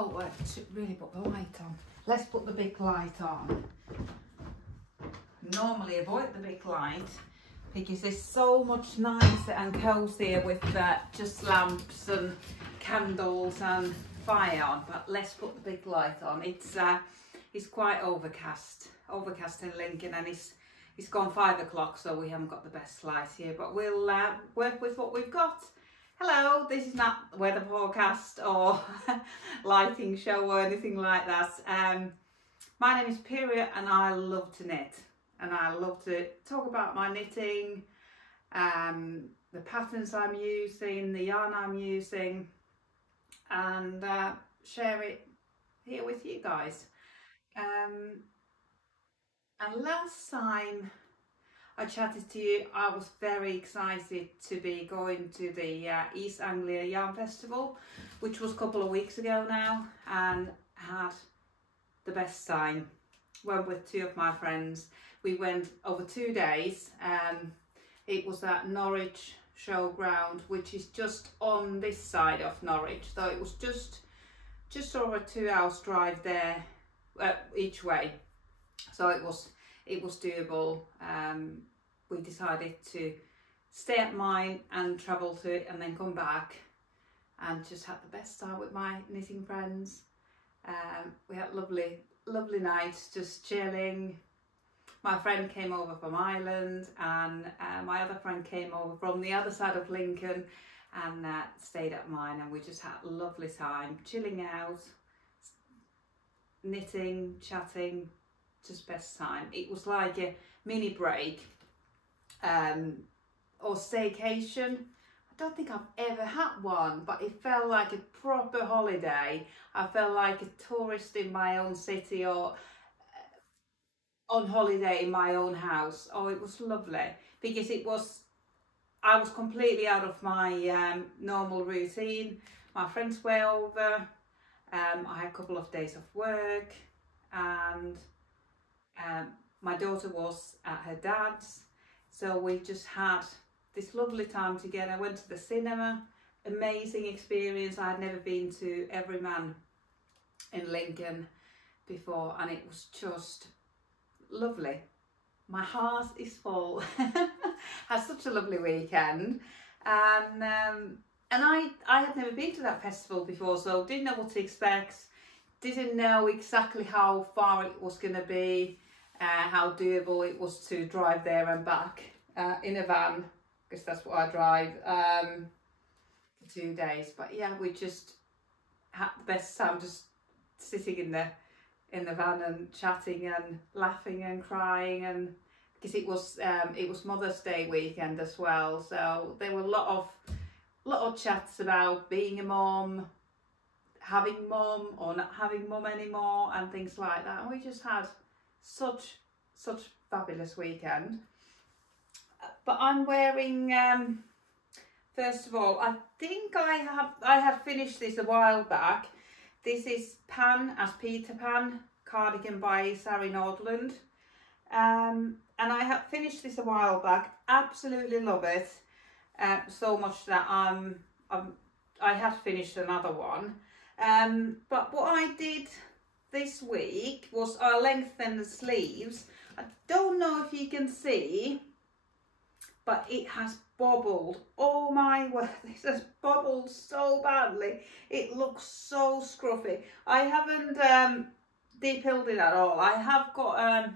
Oh, I should really put the light on. Let's put the big light on. Normally avoid the big light because it's so much nicer and cozier with just lamps and candles and fire on. But let's put the big light on. It's quite overcast in Lincoln, and it's gone 5 o'clock, so we haven't got the best light here. But we'll work with what we've got. Hello, this is not weather forecast or lighting show or anything like that. My name is Piria and I love to knit, and I love to talk about my knitting, the patterns I'm using, the yarn I'm using, and share it here with you guys. And last time I chatted to you, I was very excited to be going to the East Anglia Yarn Festival, which was a couple of weeks ago now, and had the best time. Went with 2 of my friends. We went over 2 days. It was at Norwich Showground, which is just on this side of Norwich, so it was just over a 2 hours drive there each way, so it was doable. We decided to stay at mine and travel to it and then come back, and just had the best time with my knitting friends. We had lovely nights just chilling. My friend came over from Ireland, and my other friend came over from the other side of Lincoln and stayed at mine, and we just had a lovely time chilling out, knitting, chatting, just best time. It was like a mini break or staycation. I don't think I've ever had one, but it felt like a proper holiday. I felt like a tourist in my own city, or on holiday in my own house. Oh, it was lovely because I was completely out of my normal routine. My friends were over. I had a couple of days of work, and my daughter was at her dad's, so we just had this lovely time together. I went to the cinema, amazing experience. I had never been to Everyman in Lincoln before, and it was just lovely. My heart is full. Had such a lovely weekend, and I had never been to that festival before, so didn't know what to expect, didn't know exactly how far it was going to be, how doable it was to drive there and back in a van, because that's what I drive, for 2 days. But yeah, we just had the best time just sitting in the van and chatting and laughing and crying, and because it was Mother's Day weekend as well, so there were a lot of chats about being a mom, having mum or not having mum anymore, and things like that. And we just had such fabulous weekend. But I'm wearing, first of all, I think I have finished this a while back. This is Pan as Peter Pan cardigan by Sari Nordlund, and I have finished this a while back. Absolutely love it, so much that I had finished another one. But what I did this week was I lengthened the sleeves. I don't know if you can see, but it has bobbled. Oh my word, this has bobbled so badly. It looks so scruffy. I haven't de-pilled it at all. I have got a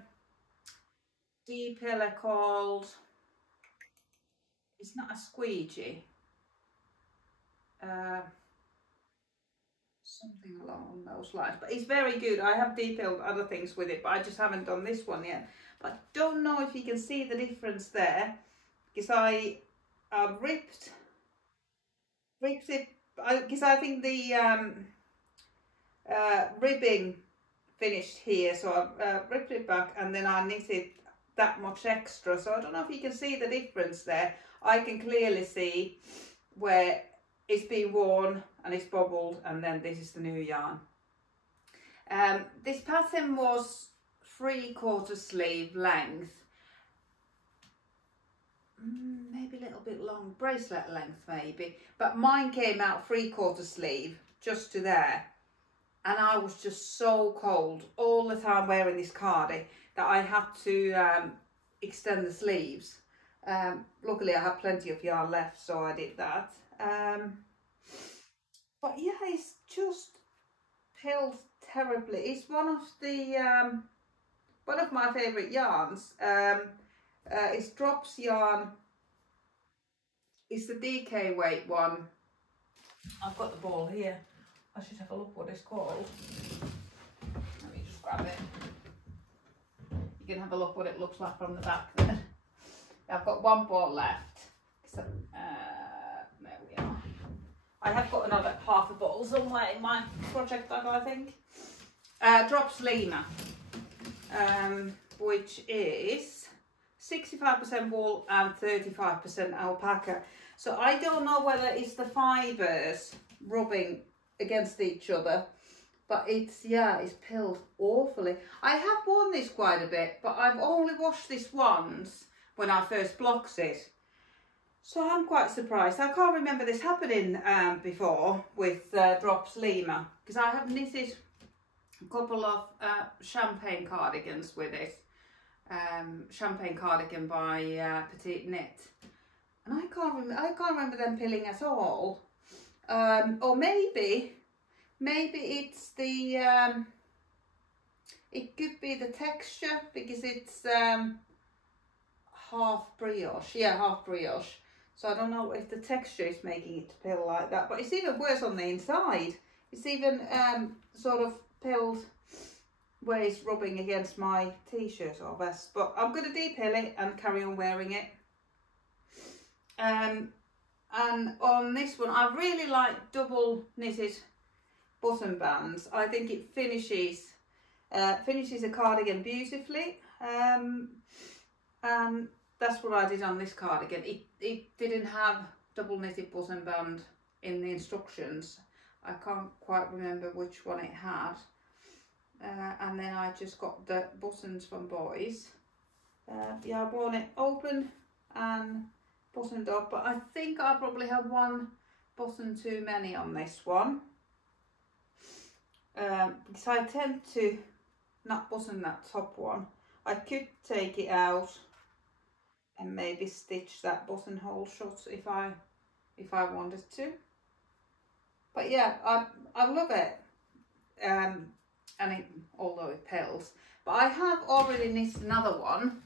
de-piller called, it's not a squeegee, something along those lines, but it's very good. I have de-pilled other things with it, but I just haven't done this one yet. But I don't know if you can see the difference there, because I ripped it, because I think the ribbing finished here, so I ripped it back and then I knitted that much extra. So I don't know if you can see the difference there. I can clearly see where it's been worn and it's bobbled, and then this is the new yarn. This pattern was 3/4 sleeve length, maybe a little bit long, bracelet length maybe, but mine came out 3/4 sleeve just to there, and I was just so cold all the time wearing this cardi that I had to extend the sleeves. Luckily I had plenty of yarn left, so I did that. But yeah, it's just pilled terribly. It's one of my favourite yarns. It's Drops yarn. It's the DK weight one. I've got the ball here. I should have a look what it's called. Let me just grab it. You can have a look what it looks like from the back there. I've got one ball left. So, there we are. I have got another half a bottle somewhere in my project bag, I think. Drops Lima, which is 65% wool and 35% alpaca. So I don't know whether it's the fibres rubbing against each other, but it's pilled awfully. I have worn this quite a bit, but I've only washed this once when I first blocked it. So I'm quite surprised. I can't remember this happening before with Drops Lima, because I have knitted a couple of champagne cardigans with it. Champagne cardigan by Petite Knit, and I can't remember them pilling at all. Or maybe it's the it could be the texture, because it's half brioche. Yeah, half brioche. So I don't know if the texture is making it to pill like that, but it's even worse on the inside. It's even sort of pilled where it's rubbing against my t-shirt or vest. But I'm going to depill it and carry on wearing it. And on this one, I really like double knitted button bands. I think it finishes a cardigan beautifully. And that's what I did on this cardigan. It didn't have double knitted button band in the instructions. I can't quite remember which one it had. And then I just got the buttons from Boys. Yeah, I've worn it open and buttoned up, but I think I probably have one button too many on this one. Because I tend to not button that top one. I could take it out and maybe stitch that buttonhole shut if I wanted to. But yeah, I love it. And although it pills, but I have already knitted another one.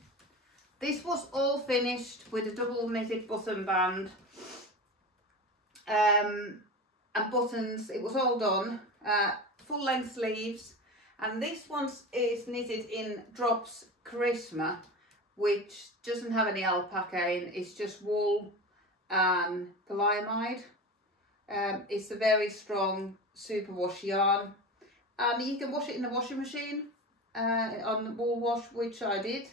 This was all finished with a double knitted button band and buttons. It was all done, full length sleeves, and this one is knitted in Drops Karisma, which doesn't have any alpaca in. It's just wool and polyamide. It's a very strong superwash yarn. You can wash it in the washing machine on the wool wash, which I did,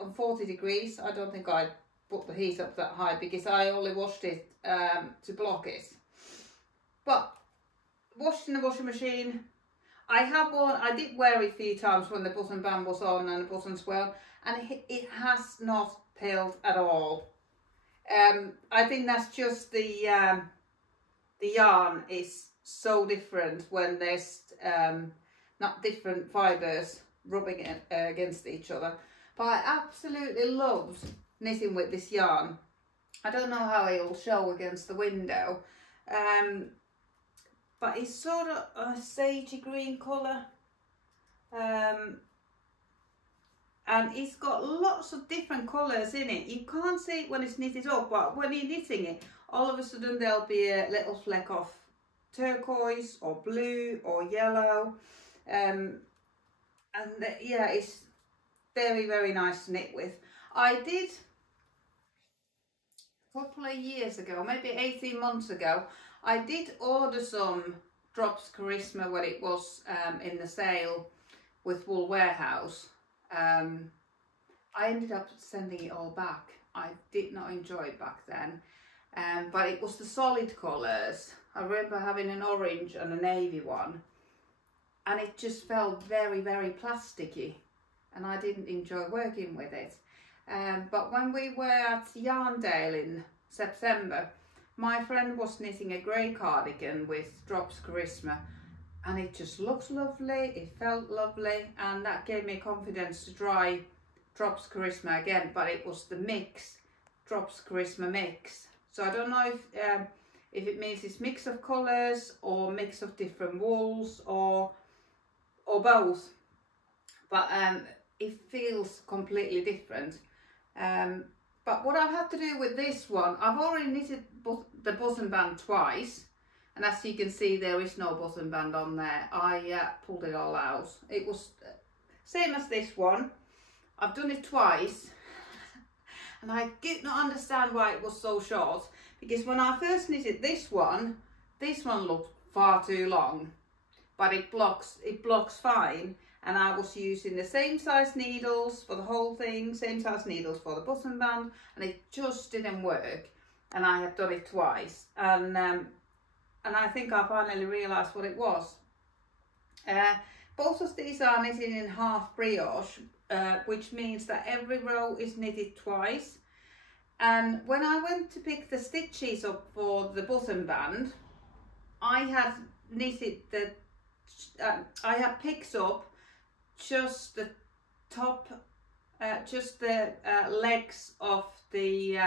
on 40 degrees. I don't think I put the heat up that high because I only washed it to block it. But washed in the washing machine. I did wear it a few times when the button band was on and the buttons were, and it has not pilled at all. I think that's just the yarn is so different when there's not different fibres rubbing against each other. But I absolutely loved knitting with this yarn. I don't know how it'll show against the window, but it's sort of a sagey green colour, and it's got lots of different colours in it. You can't see it when it's knitted up, but when you're knitting it, all of a sudden there'll be a little fleck of turquoise or blue or yellow, yeah, it's very, very nice to knit with. I did a couple of years ago, maybe 18 months ago, I did order some Drops Karisma when it was in the sale with Wool Warehouse. I ended up sending it all back. I did not enjoy it back then, but it was the solid colours. I remember having an orange and a navy one, and it just felt very, very plasticky, and I didn't enjoy working with it. But when we were at Yarndale in September, my friend was knitting a grey cardigan with Drops Karisma, and it just looks lovely, it felt lovely, and that gave me confidence to try Drops Karisma again, but it was the mix, Drops Karisma mix. So I don't know if it means it's mix of colours or mix of different wools or both, but it feels completely different. But what I've had to do with this one, I've already knitted the button band twice, and as you can see there is no button band on there. I pulled it all out. It was same as this one. I've done it twice and I did not understand why it was so short, because when I first knitted this one looked far too long, but it blocks fine, and I was using the same size needles for the whole thing, same size needles for the button band, and it just didn't work, and I have done it twice, and I think I finally realised what it was. Both of these are knitted in half brioche, which means that every row is knitted twice. And when I went to pick the stitches up for the button band, I had knitted I had picked up just the top, just the legs of the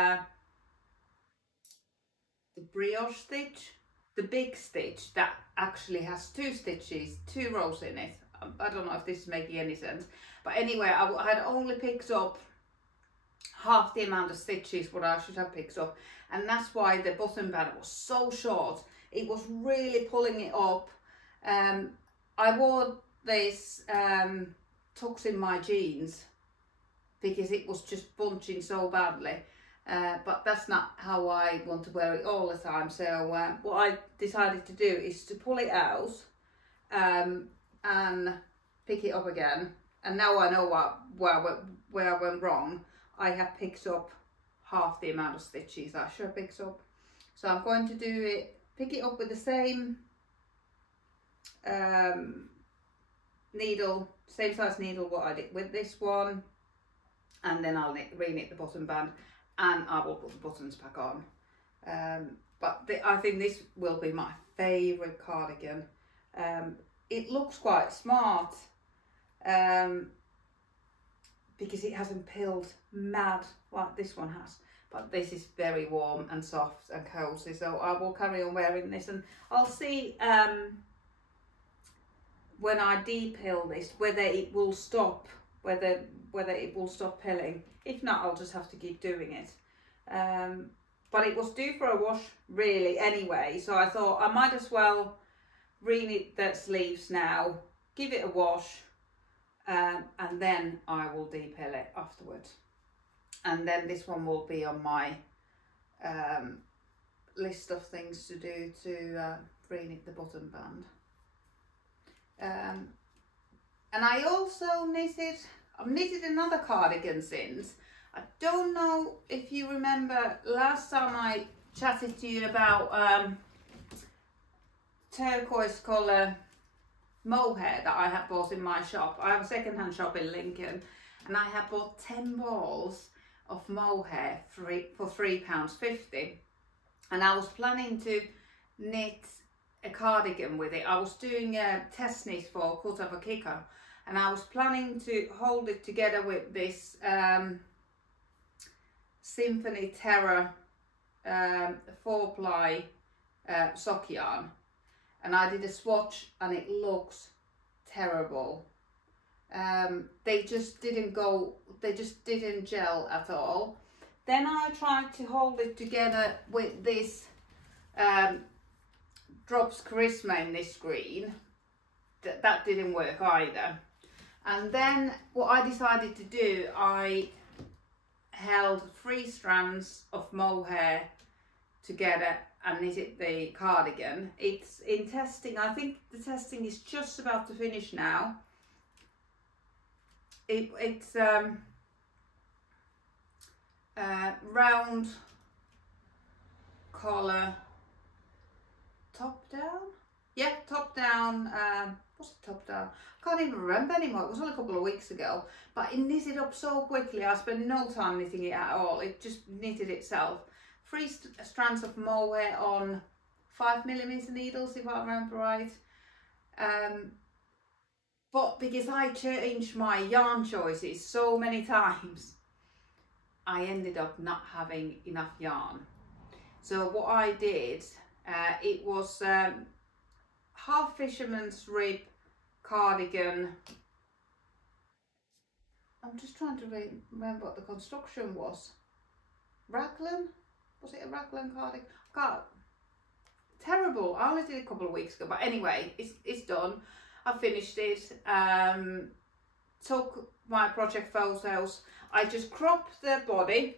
brioche stitch, the big stitch that actually has 2 stitches, 2 rows in it. I don't know if this is making any sense, but anyway, I had only picked up half the amount of stitches what I should have picked up, and that's why the button band was so short. It was really pulling it up. I wore this tucks in my jeans because it was just bunching so badly, but that's not how I want to wear it all the time. So what I decided to do is to pull it out and pick it up again, and now I know where I went wrong. I have picked up half the amount of stitches I should have picked up, so I'm going to do it, pick it up with the same needle, same size needle what I did with this one, and then I'll re-knit the button band, and I will put the buttons back on. But I think this will be my favourite cardigan. It looks quite smart because it hasn't pilled mad like this one has, but this is very warm and soft and cozy, so I will carry on wearing this, and I'll see when I depill this whether it will stop, whether it will stop pilling. If not, I'll just have to keep doing it. But it was due for a wash really anyway, so I thought I might as well re-knit the sleeves now, give it a wash, and then I will depill it afterwards. And then this one will be on my list of things to do to re-knit the button band. And I also I've knitted another cardigan since. I don't know if you remember last time I chatted to you about turquoise colour mohair that I had bought in my shop. I have a second-hand shop in Lincoln, and I had bought 10 balls of mohair for £3.50, and I was planning to knit a cardigan with it. I was doing a test knit for KutovaKika, and I was planning to hold it together with this Symphony Terror 4-ply sock yarn, and I did a swatch and it looks terrible. They just didn't gel at all. Then I tried to hold it together with this Drops Karisma in this green. That didn't work either. And then what I decided to do, I held 3 strands of mohair together and knitted the cardigan. It's in testing. I think the testing is just about to finish now. It's round collar, top down. Yeah, top down. What's the top down? I can't even remember anymore. It was only a couple of weeks ago, but it knitted up so quickly. I spent no time knitting it at all. It just knitted itself. 3 strands of mohair on 5mm needles, if I remember right. But because I changed my yarn choices so many times, I ended up not having enough yarn. So what I did, it was half fisherman's rib cardigan. I'm just trying to remember what the construction was. Raglan? Was it a raglan cardigan? God, terrible. I only did it a couple of weeks ago, but anyway, it's done. I finished it. Took my project photos. I just cropped the body,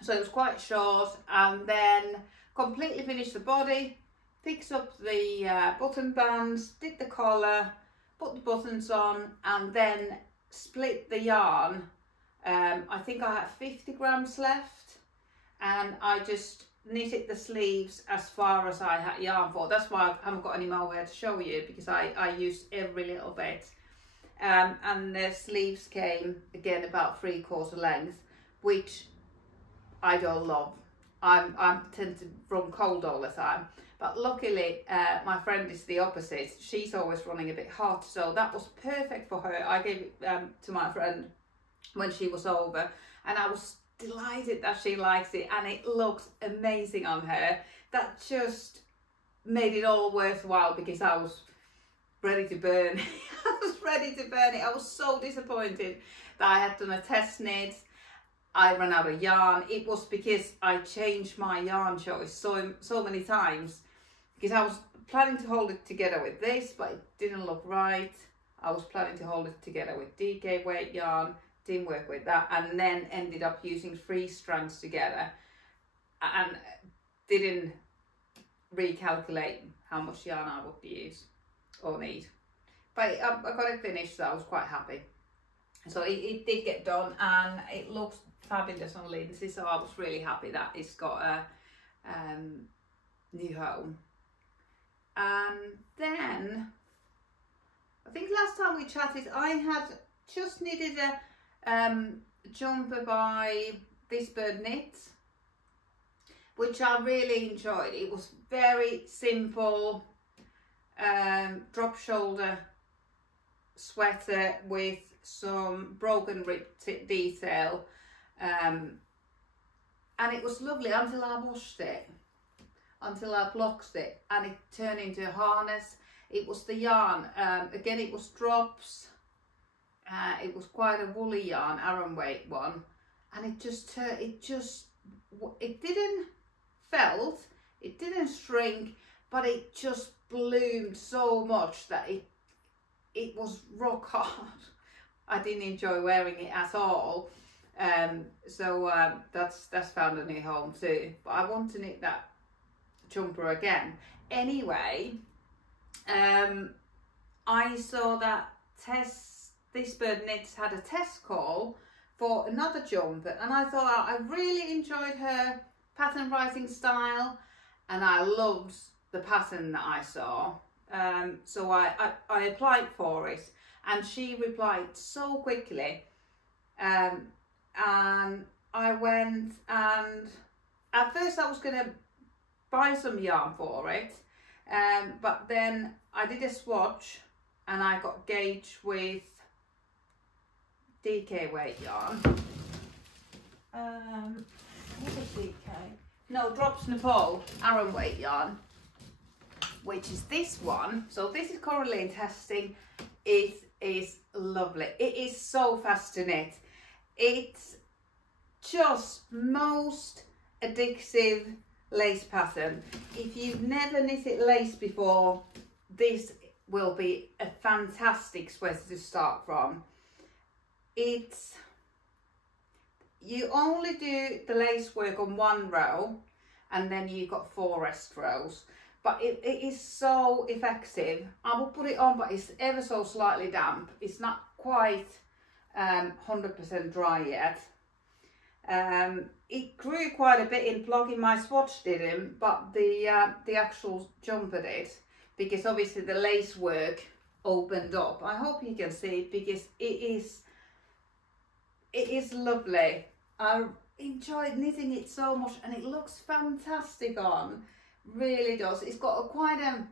so it was quite short, and then completely finished the body. Fixed up the button bands, did the collar, put the buttons on, and then split the yarn. I think I had 50 grams left, and I just knitted the sleeves as far as I had yarn for. That's why I haven't got any mohair to show you, because I used every little bit. And the sleeves came again about 3/4 length, which I don't love. I tend to run cold all the time, but luckily my friend is the opposite. She's always running a bit hot, so that was perfect for her. I gave it to my friend when she was over, and I was delighted that she likes it, and it looks amazing on her. That just made it all worthwhile, because I was ready to burn. I was ready to burn it. I was so disappointed that I had done a test knit. I ran out of yarn. It was because I changed my yarn choice so many times, because I was planning to hold it together with this, but it didn't look right. I was planning to hold it together with DK weight yarn, didn't work with that, and then ended up using 3 strands together and didn't recalculate how much yarn I would use or need. But I got it finished, so I was quite happy. So it did get done, and it looks fabulous on Lindsay, so I was really happy that it's got a new home. And then I think last time we chatted, I had just knitted a jumper by This.Bird.Knits, which I really enjoyed. It was very simple, drop shoulder sweater with some broken rib detail, and it was lovely until I washed it, until I blocked it, and it turned into a harness. It was the yarn, again it was drops, it was quite a woolly yarn, Aran weight one, and it didn't felt, it didn't shrink, but it just bloomed so much that it was rock hard. I didn't enjoy wearing it at all. So that's found a new home too. But I want to knit that jumper again. Anyway, I saw that This.Bird.Knits had a test call for another jumper, and I thought I really enjoyed her pattern writing style, and I loved the pattern that I saw. So I applied for it, and she replied so quickly, and I went, and at first I was going to buy some yarn for it, but then I did a swatch and I got gauged with DK weight yarn. What is DK? No, Drops Nepal Aran weight yarn, which is this one. So this is currently in testing. It is lovely. It is so fast to knit. It's just most addictive lace pattern. If you've never knitted lace before, this will be a fantastic sweater to start from. You only do the lace work on one row, and then you've got 4 rest rows, but it is so effective. I will put it on, but it's ever so slightly damp. It's not quite 100% dry yet. It grew quite a bit in plugging. My swatch didn't, but the actual jumper did, because obviously the lace work opened up. I hope you can see it, because it is lovely. I enjoyed knitting it so much, and it looks fantastic on, really does. It's got quite a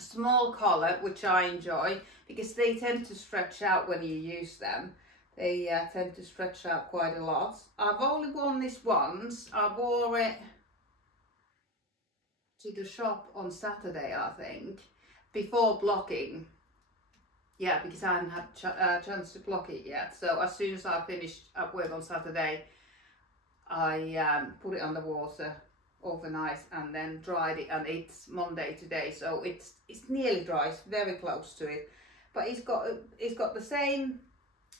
small collar, which I enjoy because they tend to stretch out when you use them. They tend to stretch out quite a lot. I've only worn this once. I wore it to the shop on Saturday, I think, before blocking. Yeah, because I hadn't had a chance to block it yet. So as soon as I finished at work on Saturday, I put it on the water overnight and then dried it, and it's Monday today, so it's nearly dry. It's very close to it, but it's got the same.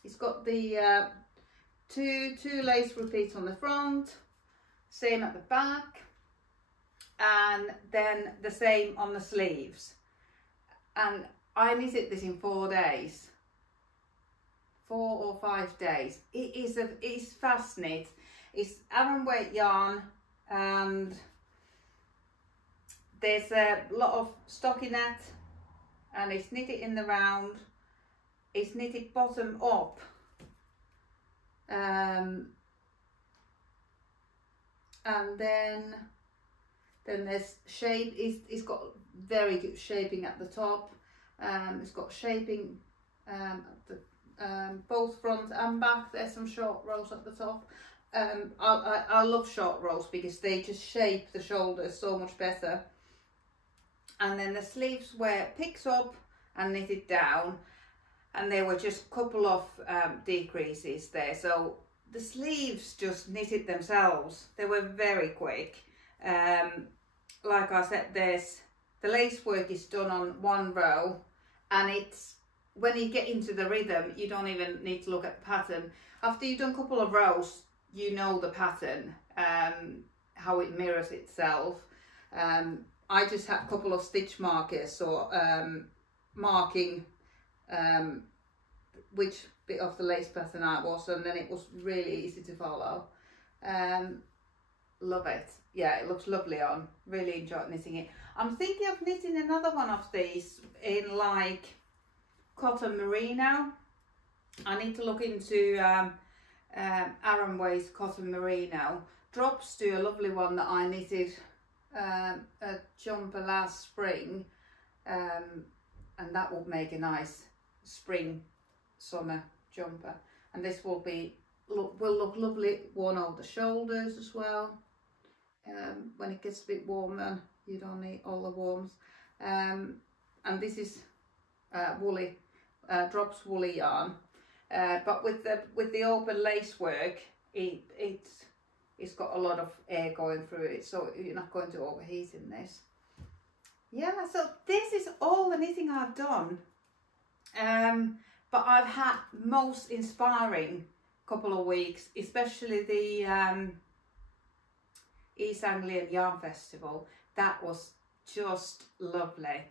It's got the two lace repeats on the front, same at the back, and then the same on the sleeves. And I knitted this in 4 days, 4 or 5 days. It's fast knit. It's Aran weight yarn, and there's a lot of stockinette, and it's knitted in the round. It's knitted bottom up, and then there's shape. It's got very good shaping at the top. It's got shaping at the both front and back. There's some short rows at the top. I love short rows because they just shape the shoulders so much better. And then the sleeves were picked up and knitted down, and there were just a couple of decreases there. So the sleeves just knitted themselves. They were very quick. Like I said, the lace work is done on one row, and it's when you get into the rhythm, you don't even need to look at the pattern. After you've done a couple of rows, you know the pattern, how it mirrors itself. I just had a couple of stitch markers, so marking which bit of the lace pattern I was, and then it was really easy to follow. Love it. Yeah, it looks lovely on. Really enjoyed knitting it. I'm thinking of knitting another one of these in like cotton merino. I need to look into Aran waist cotton merino. Drops do a lovely one that I knitted a jumper last spring, and that will make a nice spring summer jumper. And this will look lovely worn over the shoulders as well. When it gets a bit warmer, you don't need all the warmth. And this is woolly, Drops woolly yarn. But with the open lace work, it's got a lot of air going through it, so you're not going to overheat in this. Yeah, so this is all the knitting I've done. But I've had most inspiring couple of weeks, especially the East Anglian Yarn Festival. That was just lovely.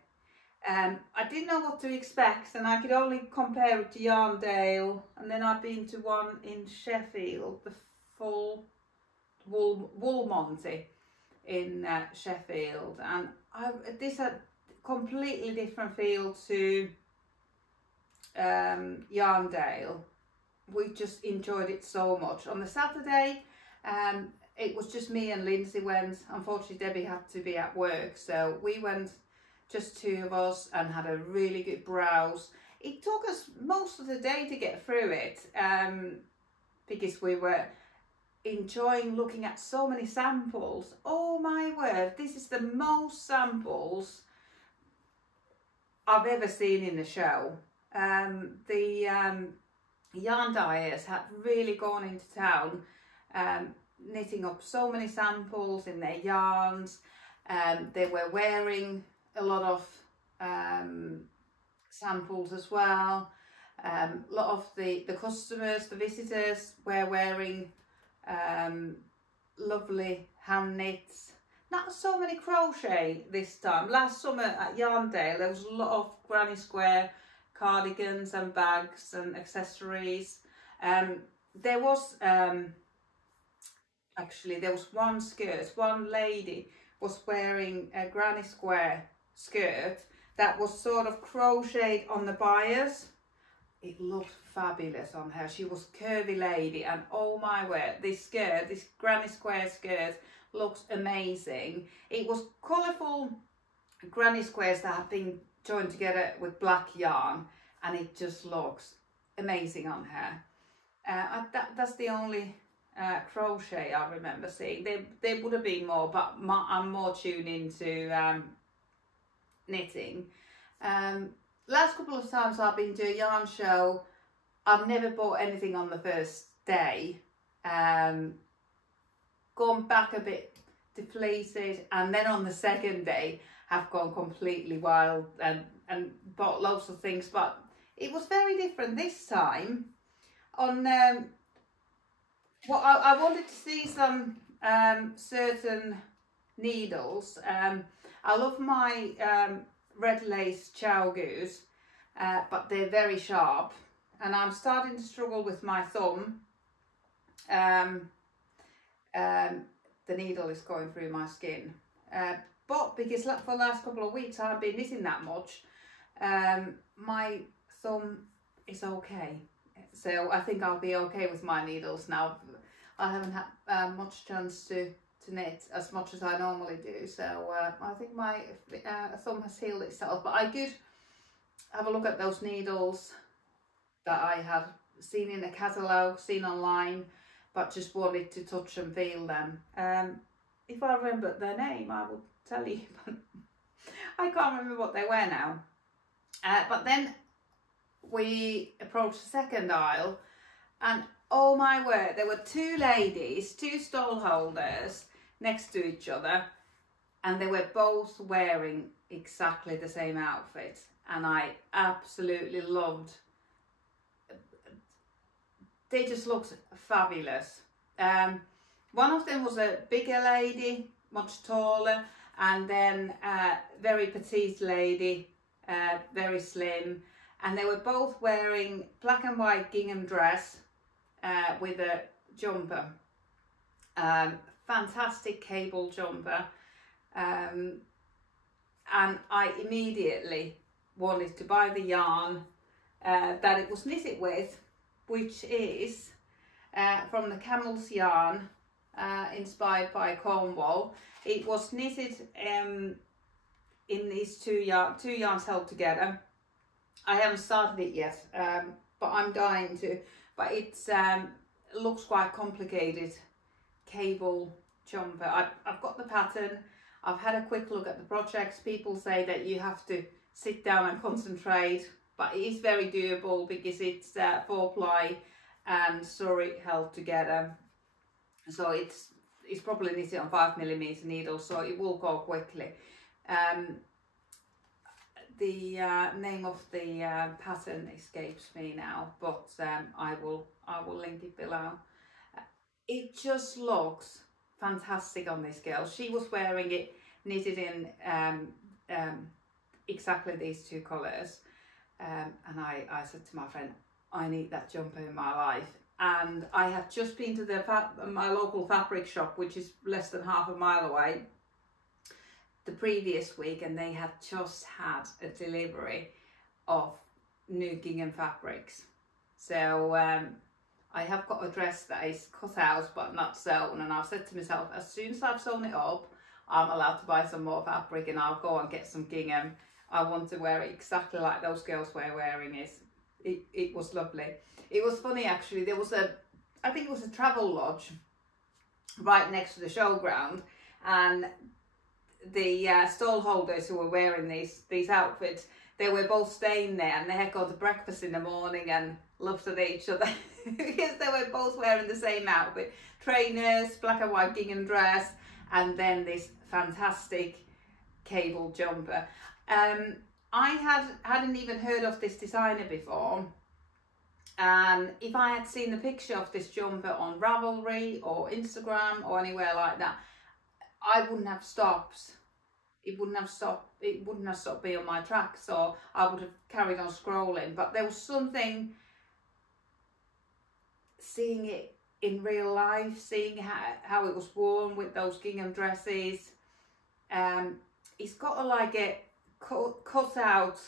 I didn't know what to expect, and I could only compare it to Yarndale, and then I've been to one in Sheffield, the full wool Monty in Sheffield, and this had completely different feel to Yarndale. We just enjoyed it so much. On the Saturday, it was just me and Lindsay went. Unfortunately, Debbie had to be at work, so we went, just two of us, and had a really good browse. It took us most of the day to get through it, because we were enjoying looking at so many samples. Oh my word, this is the most samples I've ever seen in the show. The yarn dyers had really gone into town, knitting up so many samples in their yarns. They were wearing a lot of samples as well. A lot of the customers, the visitors, were wearing lovely hand knits. Not so many crochet this time. Last summer at Yarndale, there was a lot of granny square cardigans and bags and accessories. There was actually there was one skirt. One lady was wearing a granny square skirt that was sort of crocheted on the bias. It looked fabulous on her. She was a curvy lady, and oh my word, this skirt, this granny square skirt, looks amazing. It was colourful granny squares that have been joined together with black yarn, and it just looks amazing on her. That's the only crochet I remember seeing. There would have been more, but I'm more tuned into knitting. Last couple of times I've been to a yarn show, I've never bought anything on the first day. Gone back a bit depleted, and then on the second day have gone completely wild and bought loads of things. But it was very different this time. On I wanted to see some certain needles. I love my red lace chow goose, but they're very sharp, and I'm starting to struggle with my thumb. The needle is going through my skin, but because for the last couple of weeks I haven't been knitting that much, my thumb is okay. So I think I'll be okay with my needles now. I haven't had much chance to knit as much as I normally do, so I think my thumb has healed itself. But I could have a look at those needles that I had seen in a catalogue, seen online, but just wanted to touch and feel them. If I remember their name, I would tell you, but I can't remember what they were now. But then we approached the second aisle, and oh my word, there were two ladies, two stall holders next to each other, and they were both wearing exactly the same outfit, and I absolutely loved. They just looked fabulous. One of them was a bigger lady, much taller, and then a very petite lady, very slim, and they were both wearing black and white gingham dress with a jumper, fantastic cable jumper, and I immediately wanted to buy the yarn that it was knitted with, which is from the Camel's yarn, inspired by Cornwall. It was knitted in these two yarns held together. I haven't started it yet, but I'm dying to. But it's looks quite complicated. Cable jumper. I've got the pattern. I've had a quick look at the projects. People say that you have to sit down and concentrate, but it is very doable because it's 4-ply and Suri held together. So it's probably knitted on 5mm needles, so it will go quickly. The name of the pattern escapes me now, but I will link it below. It just looks fantastic on this girl. She was wearing it knitted in exactly these two colours, and I said to my friend, I need that jumper in my life. And I had just been to my local fabric shop, which is less than half a mile away, the previous week, and they had just had a delivery of new gingham fabrics. So I have got a dress that is cut out but not sewn, and I've said to myself, as soon as I've sewn it up, I'm allowed to buy some more fabric and I'll go and get some gingham. I want to wear it exactly like those girls were wearing it. It was lovely. It was funny actually, there was I think it was a travel lodge right next to the showground, and the stall holders who were wearing these outfits, they were both staying there, and they had gone to breakfast in the morning and looked at each other because they were both wearing the same outfit. Trainers, black and white gingham dress, and then this fantastic cable jumper. I hadn't even heard of this designer before, and if I had seen a picture of this jumper on Ravelry or Instagram or anywhere like that, I wouldn't have stopped. It wouldn't have stopped me on my track, so I would have carried on scrolling. But there was something, seeing it in real life, seeing how it was worn with those gingham dresses. It's got a cut out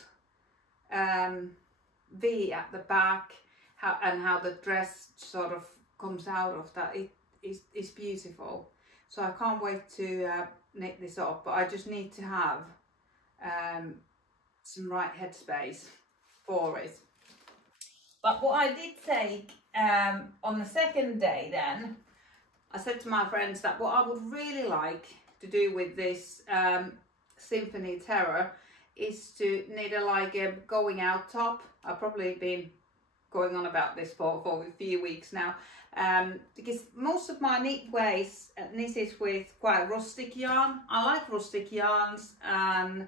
V at the back, and how the dress sort of comes out of that. It's beautiful. So I can't wait to knit this up, but I just need to have some right headspace for it. But what I did take on the second day then, I said to my friends that what I would really like to do with this Symphony Terror is to knit a going out top. I've probably been going on about this for a few weeks now, because most of my knitwear knitted with quite rustic yarn. I like rustic yarns and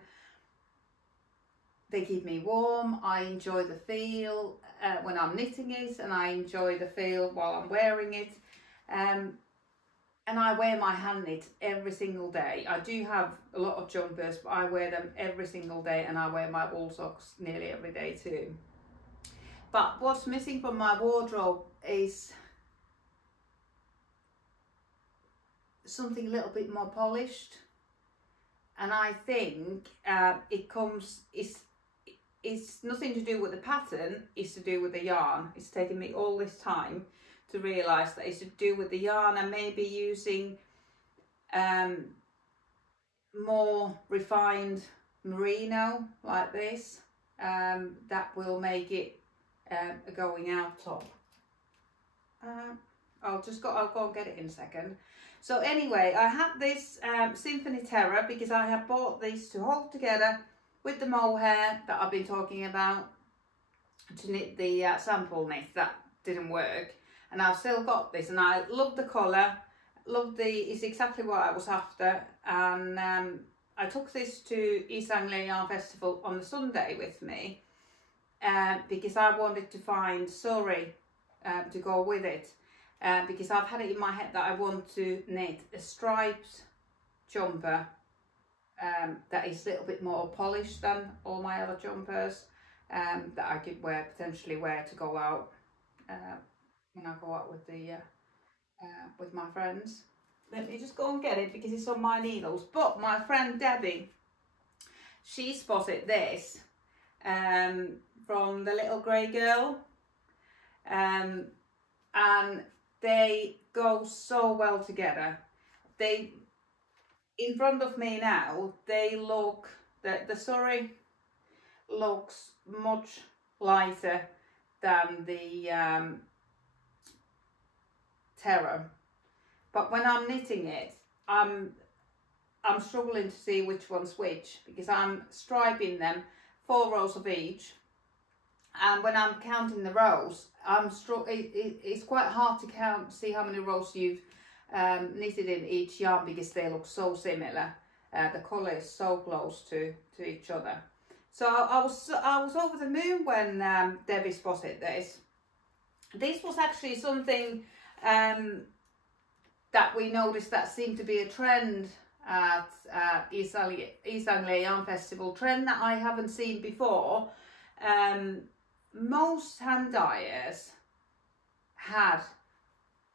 they keep me warm. I enjoy the feel when I'm knitting it, and I enjoy the feel while I'm wearing it. And I wear my hand knit every single day. I do have a lot of jumpers, but I wear them every single day, and I wear my wool socks nearly every day too. But what's missing from my wardrobe is something a little bit more polished. And I think it's nothing to do with the pattern, it's to do with the yarn. It's taken me all this time to realise that it's to do with the yarn, and maybe using more refined merino like this, that will make it a going out top. I'll go and get it in a second. So anyway, I had this Symphony Terror because I have bought this to hold together with the mohair that I've been talking about, to knit the sample knit that didn't work. And I've still got this, and I love the colour, it's exactly what I was after. And I took this to EAYF Yarn Festival on the Sunday with me, because I wanted to find Suri to go with it, because I've had it in my head that I want to knit a striped jumper that is a little bit more polished than all my other jumpers, that I could potentially wear to go out when I go out with my friends. Let me just go and get it because it's on my needles. But my friend Debbie, she spotted this from the little grey girl, and they go so well together. They, in front of me now, they look, the Suri looks much lighter than the Terror, but when I'm knitting it, I'm struggling to see which one's which, because I'm striping them 4 rows of each, and when I'm counting the rows, it's quite hard to see how many rows you've knitted in each yarn, because they look so similar. The colour is so close to each other. So I was over the moon when Debbie spotted this. This was actually something that we noticed that seemed to be a trend at EAYF Yarn Festival, trend that I haven't seen before. Most hand dyers had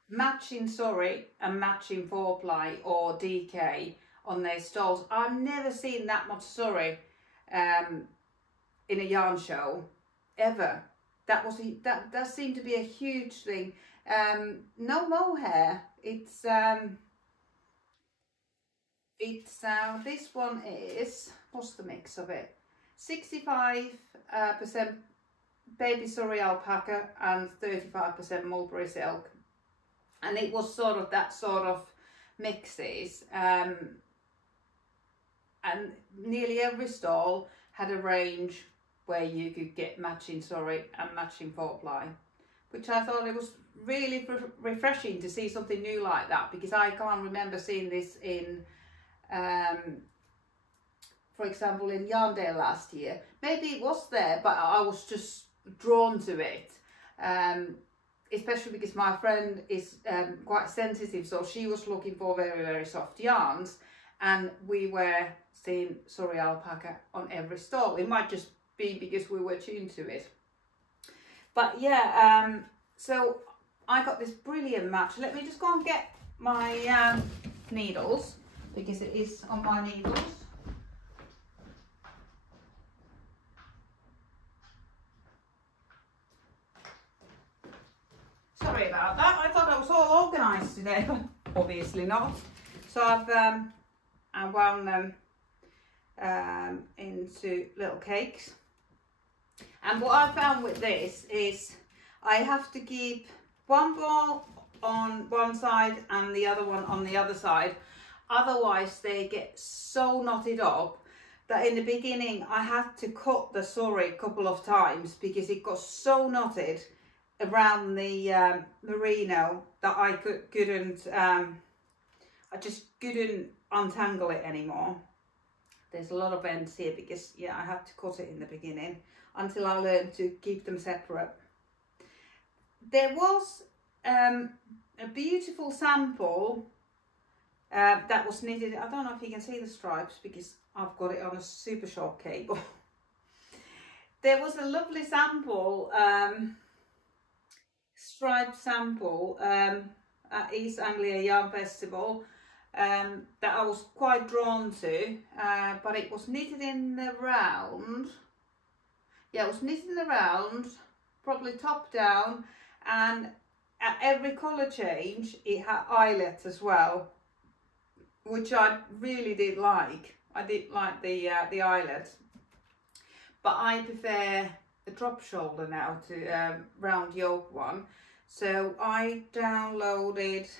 matching Suri and matching 4-ply or DK on their stalls. I've never seen that much Suri in a yarn show ever. That seemed to be a huge thing. No mohair. It's this one is, what's the mix of it? 65% baby Suri alpaca and 35% mulberry silk, and it was sort of that sort of mixes. And nearly every stall had a range where you could get matching Suri and matching 4-ply, which I thought it was really refreshing to see something new like that, because I can't remember seeing this in, for example, in Yarndale last year. Maybe it was there, but I was just drawn to it, especially because my friend is quite sensitive, so she was looking for very, very soft yarns, and we were seeing Suri alpaca on every stall. It might just be because we were tuned to it. But yeah, so I got this brilliant match. Let me just go and get my needles, because it is on my needles. Sorry about that. I thought I was all organised today, but obviously not. So I've wound them into little cakes. And what I found with this is I have to keep one ball on one side and the other one on the other side, otherwise they get so knotted up that in the beginning I had to cut the Suri a couple of times because it got so knotted around the Merino that I couldn't I just couldn't untangle it anymore. There's a lot of ends here because yeah, I had to cut it in the beginning until I learned to keep them separate. There was a beautiful sample that was knitted. I don't know if you can see the stripes because I've got it on a super short cable. There was a lovely sample, striped sample at East Anglia Yarn Festival that I was quite drawn to, but it was knitted in the round. Yeah, it was knitted in the round, probably top down, and at every colour change it had eyelets as well, which I really did like. I did like the eyelets, but I prefer the drop shoulder now to round yoke one. So I downloaded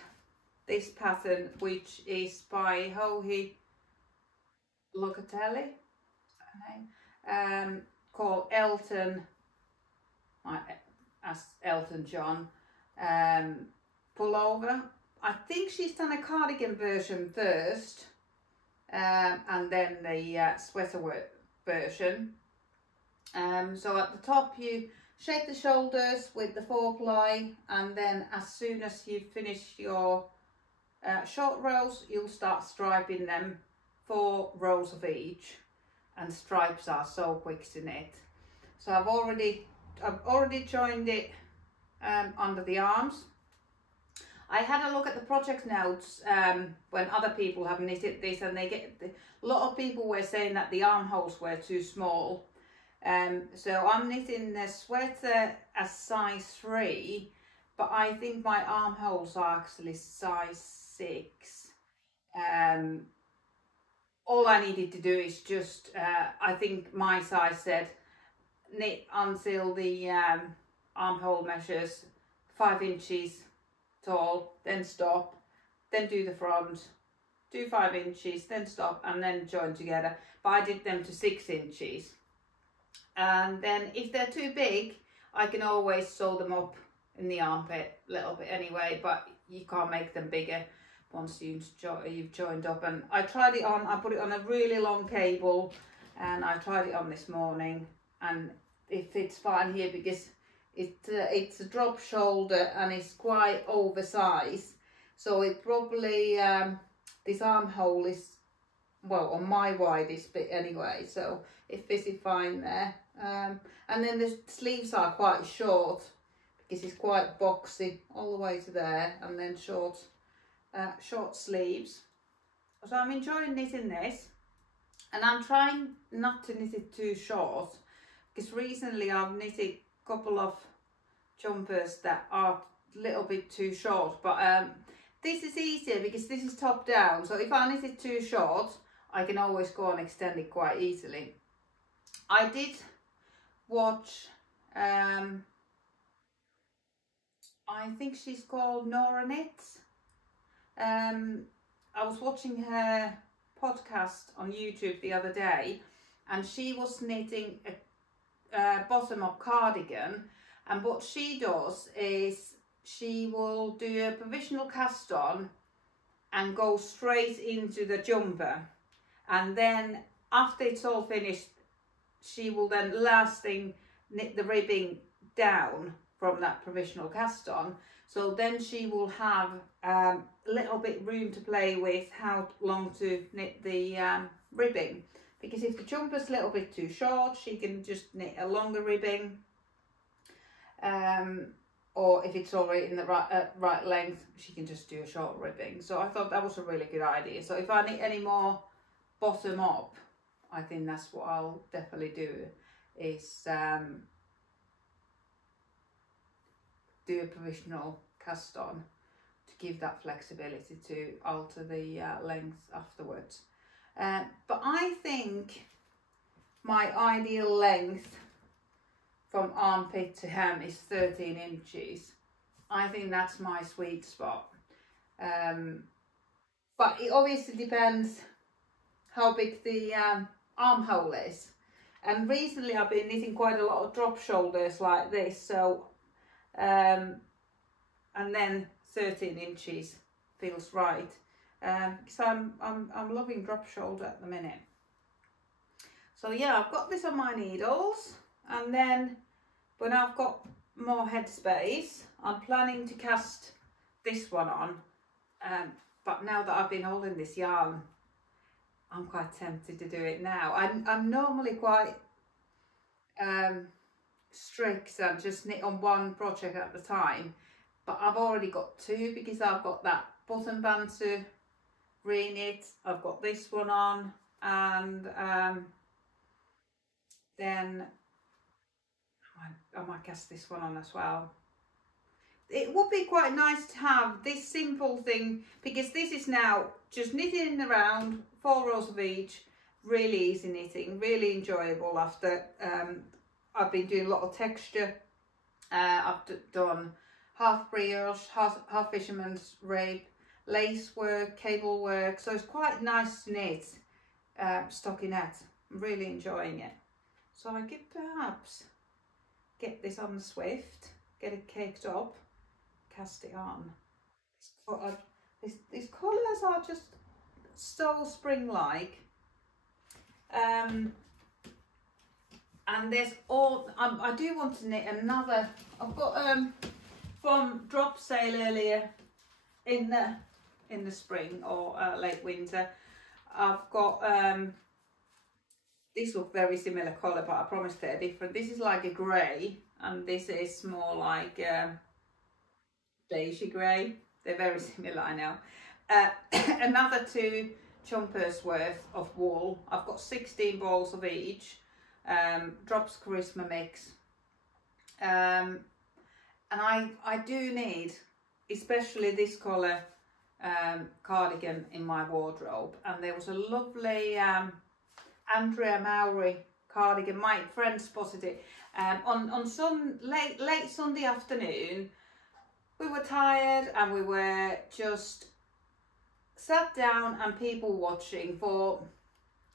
this pattern, which is by Johi Locatelli, called Elton, as Elton John, Pullover. I think she's done a cardigan version first, and then the sweater work version. So at the top you shape the shoulders with the 4-ply, and then as soon as you finish your short rows, you'll start striping them, 4 rows of each, and stripes are so quick to knit. So I've already joined it under the arms. I had a look at the project notes when other people have knitted this, and a lot of people were saying that the armholes were too small. So I'm knitting the sweater as size 3, but I think my armholes are actually size 6. All I needed to do is just, I think my size said knit until the armhole measures 5 inches tall, then stop, then do the front, do 5 inches, then stop, and then join together. But I did them to 6 inches. And then if they're too big, I can always sew them up in the armpit a little bit anyway, but you can't make them bigger once you've joined up. And I tried it on, I put it on a really long cable, and I tried it on this morning, and it fits fine here because it's a drop shoulder and it's quite oversized. So it probably, this armhole is, well, on my widest bit anyway, so it fits it fine there. And then the sleeves are quite short because it's quite boxy all the way to there, and then short sleeves. So I'm enjoying knitting this, and I'm trying not to knit it too short because recently I've knitted a couple of jumpers that are a little bit too short, but this is easier because this is top down, so if I knit it too short I can always go and extend it quite easily. I did watch, I think she's called Nordlund. I was watching her podcast on YouTube the other day, and she was knitting a bottom-up cardigan, and what she does is she will do a provisional cast on and go straight into the jumper, and then after it's all finished she will then last thing knit the ribbing down from that provisional cast on. So then she will have a little bit room to play with how long to knit the ribbing, because if the jumper's a little bit too short she can just knit a longer ribbing, or if it's already in the right length she can just do a short ribbing. So I thought that was a really good idea. So if I knit any more bottom up, I think that's what I'll definitely do, is do a provisional cast on to give that flexibility to alter the length afterwards. But I think my ideal length from armpit to hem is 13 inches. I think that's my sweet spot. But it obviously depends how big the armhole is. And recently I've been knitting quite a lot of drop shoulders like this, so and then 13 inches feels right. Because I'm loving drop shoulder at the minute. So yeah, I've got this on my needles, and then when I've got more headspace, I'm planning to cast this one on. But now that I've been holding this yarn, I'm quite tempted to do it now. I'm normally quite strict and just knit on one project at the time, but I've already got two because I've got that button band to reknit, I've got this one on, and then I might cast this one on as well. It would be quite nice to have this simple thing, because this is now just knitting around 4 rows of each, really easy knitting, really enjoyable after I've been doing a lot of texture. I've done half brioche, half fisherman's rape, lace work, cable work, so it's quite nice to knit stockinette. I'm really enjoying it. So I could perhaps get this on the Swift, get it caked up, cast it on. These colours are just so spring-like. And there's all, I do want to knit another. I've got from drop sale earlier in the spring or late winter. I've got these look very similar colour, but I promise they're different. This is like a grey, and this is more like beige grey. They're very similar, I know. Another 2 jumpers worth of wool. I've got 16 balls of each. Drops Karisma mix. And I do need, especially this colour cardigan in my wardrobe. And there was a lovely Amara cardigan. My friend spotted it on some late Sunday afternoon. We were tired and we were just sat down and people watching for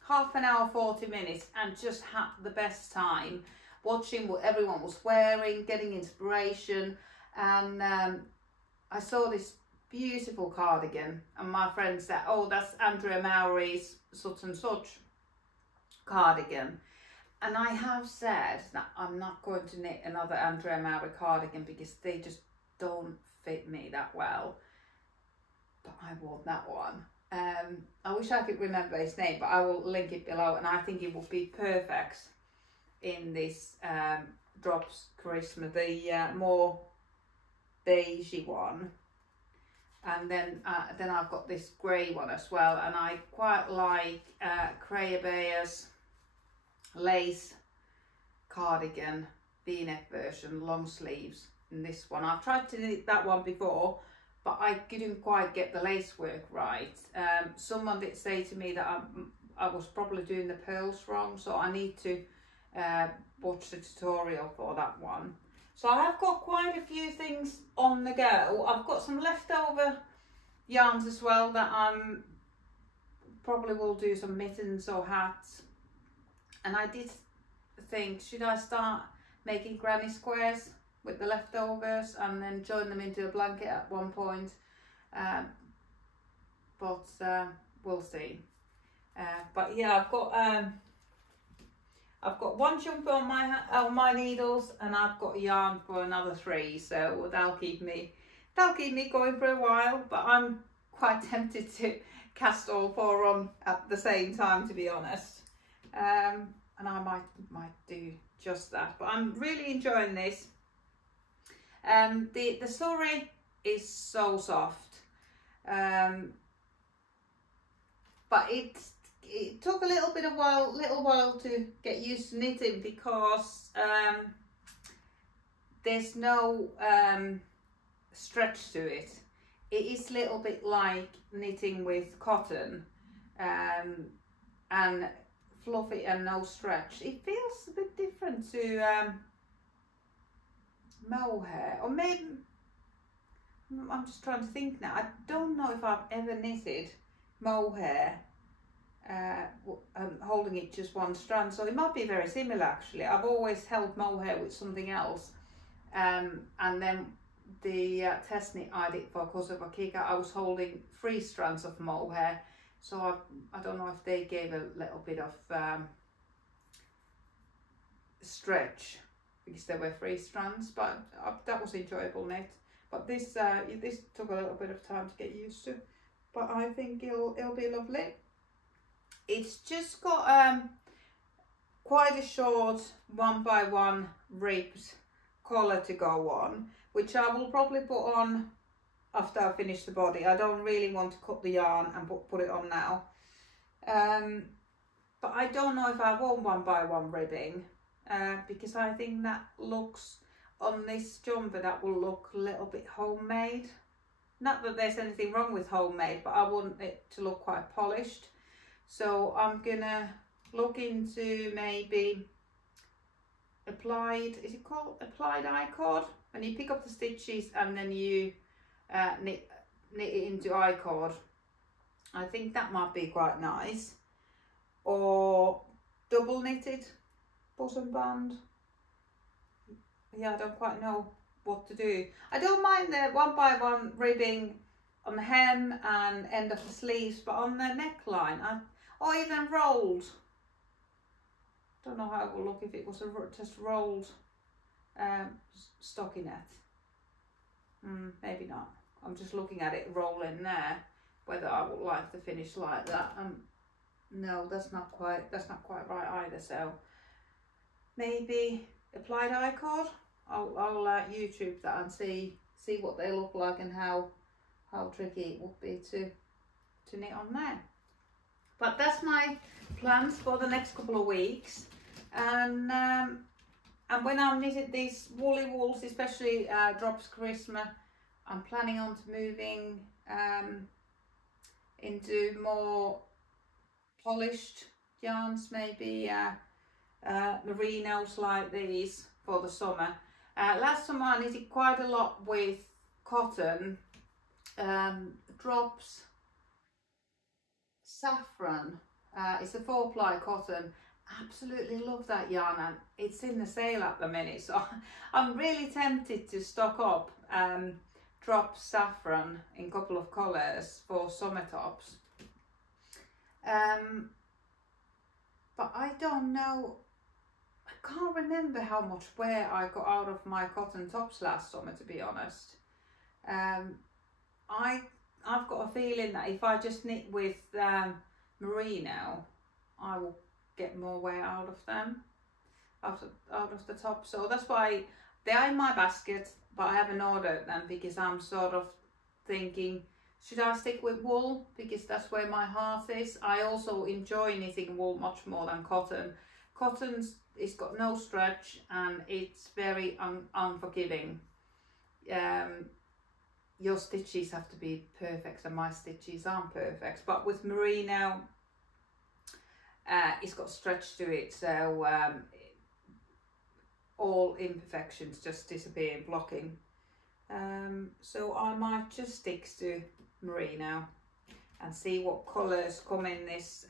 half an hour, 40 minutes, and just had the best time watching what everyone was wearing, getting inspiration. And I saw this beautiful cardigan, and my friend said, oh, that's Andrea Mowry's such and such cardigan. And I have said that I'm not going to knit another Andrea Mowry cardigan because they just don't fit me that well. But I want that one. I wish I could remember his name, but I will link it below, and I think it will be perfect in this drops Karisma, the more beigey one. And then I've got this grey one as well, and I quite like Bear's lace cardigan V-neck version, long sleeves in this one. I've tried to knit that one before, but I couldn't quite get the lace work right. Someone did say to me that I was probably doing the pearls wrong, so I need to watch the tutorial for that one. So I have got quite a few things on the go. I've got some leftover yarns as well that I'm probably will do some mittens or hats. And I did think, should I start making granny squares with the leftovers and then join them into a blanket at one point? But we'll see. But yeah, I've got 1 jumper on my needles, and I've got yarn for another 3, so that'll keep me going for a while. But I'm quite tempted to cast all 4 on at the same time, to be honest. And I might do just that. But I'm really enjoying this. The Suri is so soft, but it took a little while to get used to knitting, because there's no stretch to it. It is a little bit like knitting with cotton. and fluffy and no stretch. It feels a bit different to Mohair, or maybe, I'm just trying to think now. I don't know if I've ever knitted Mohair holding it just one strand, so it might be very similar actually. I've always held Mohair with something else, and then the test knit I did for KutovaKika, I was holding 3 strands of Mohair, so I don't know if they gave a little bit of stretch because there were 3 strands, but that was enjoyable knit. But this this took a little bit of time to get used to, but I think it'll be lovely. It's just got quite a short 1x1 ribbed collar to go on, which I will probably put on after I finish the body. I don't really want to cut the yarn and put it on now. But I don't know if I want 1x1 ribbing, because I think that looks, on this jumper, that will look a little bit homemade. Not that there's anything wrong with homemade, but I want it to look quite polished. So I'm gonna look into maybe applied, is it called applied I-cord? When you pick up the stitches and then you knit it into I-cord. I think that might be quite nice. Or double knitted bottom band. Yeah, I don't quite know what to do. I don't mind the 1x1 ribbing on the hem and end of the sleeves, but on the neckline, or even rolled. Don't know how it will look if it was just rolled stockinette. Maybe not. I'm just looking at it rolling there, whether I would like to finish like that. No, that's not quite right either. So maybe applied I-cord. I'll YouTube that and see what they look like and how tricky it would be to knit on there. But that's my plans for the next couple of weeks. And when I've knitted these woolly wools, especially Drops Karisma, I'm planning on to moving into more polished yarns, maybe merinos like these for the summer. Last summer I knitted quite a lot with cotton, Drops Saffron. It's a 4-ply cotton. Absolutely love that yarn, and it's in the sale at the minute, so I'm really tempted to stock up Drops Saffron in a couple of colours for summer tops. But I don't know, I can't remember how much wear I got out of my cotton tops last summer, to be honest. I've got a feeling that if I just knit with Merino, I will get more wear out of them, out of the top. So that's why they are in my basket, but I haven't ordered them because I'm sort of thinking, should I stick with wool, because that's where my heart is. I also enjoy knitting wool much more than cotton. It's got no stretch and it's very unforgiving. Your stitches have to be perfect, and my stitches aren't perfect. But with Merino, it's got stretch to it, so all imperfections just disappear in blocking. So I might just stick to Merino and see what colours come in this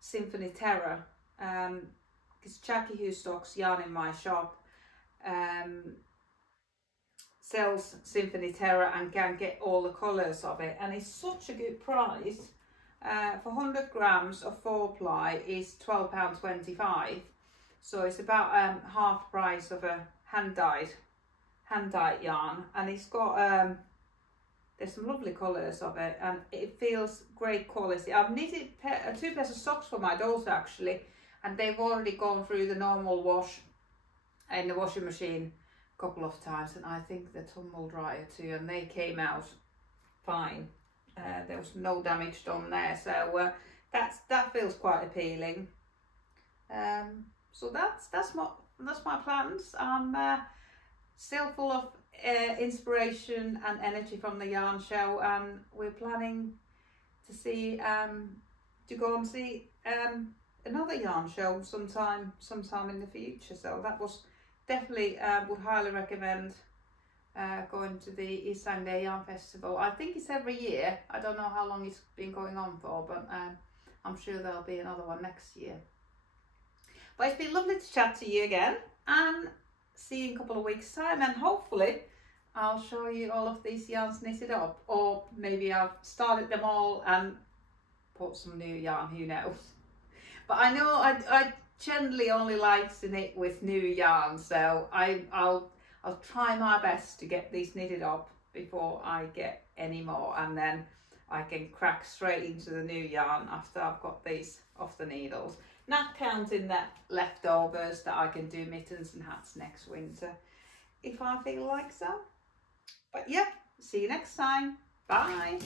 Symphony Terror, because Jackie, who stocks yarn in my shop, sells Symphony Terror and can get all the colours of it, and it's such a good price. For 100 grams of 4-ply is £12.25, so it's about half price of a hand-dyed yarn, and it's got there's some lovely colours of it, and it feels great quality. I've knitted 2 pairs of socks for my daughter actually, and they've already gone through the normal wash in the washing machine a couple of times, and I think the tumble dryer too, and they came out fine. There was no damage done there, so that feels quite appealing. So that's my plans. I'm still full of inspiration and energy from the yarn show, and we're planning to see to go and see another yarn show sometime in the future. So that was definitely would highly recommend going to the East Anglia Yarn Festival. I think it's every year. I don't know how long it's been going on for, but I'm sure there'll be another one next year. But it's been lovely to chat to you again, and see you in a couple of weeks' time, and hopefully I'll show you all of these yarns knitted up, or maybe I've started them all and put some new yarn, who knows. But I know I generally only like to knit with new yarn, so I'll try my best to get these knitted up before I get any more, and then I can crack straight into the new yarn after I've got these off the needles. Not counting the leftovers that I can do mittens and hats next winter if I feel like so. But yeah, see you next time. Bye.